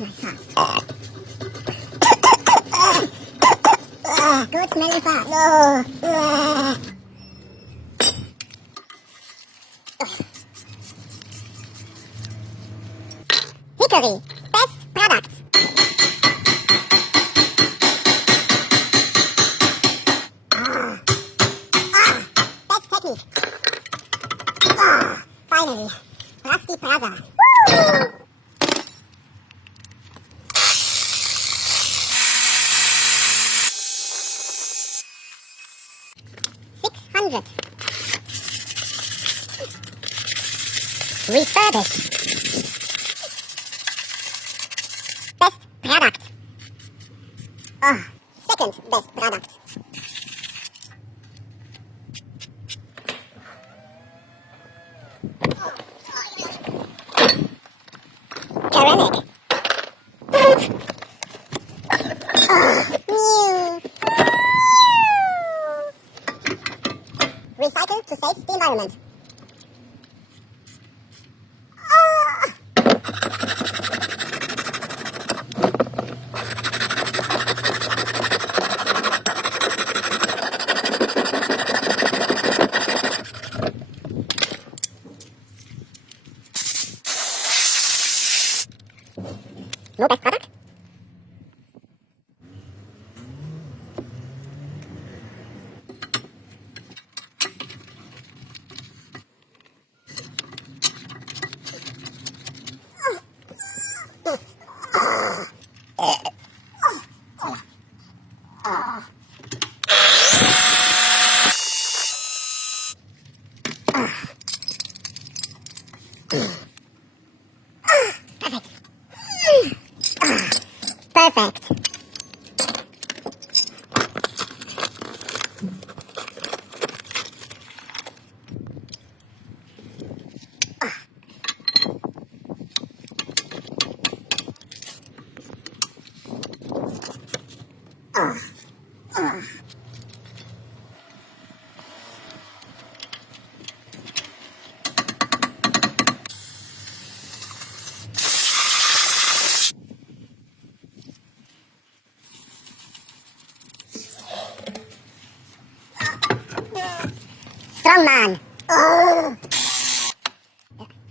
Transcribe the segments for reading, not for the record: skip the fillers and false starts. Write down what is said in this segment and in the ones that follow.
nice fast. Good smelling fast. Hickory, best product. Best technique. Finally, Rusty Plaza. Woo! 600. Refurbish. Best product. Second best product. Ceramic. New. Recycle to save the environment. No best product? Perfect. Strong man. Oh,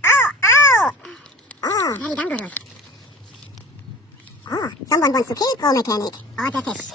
ow. Oh, very dangerous. Oh, someone wants to kill Go Mechanic. Oh, the fish.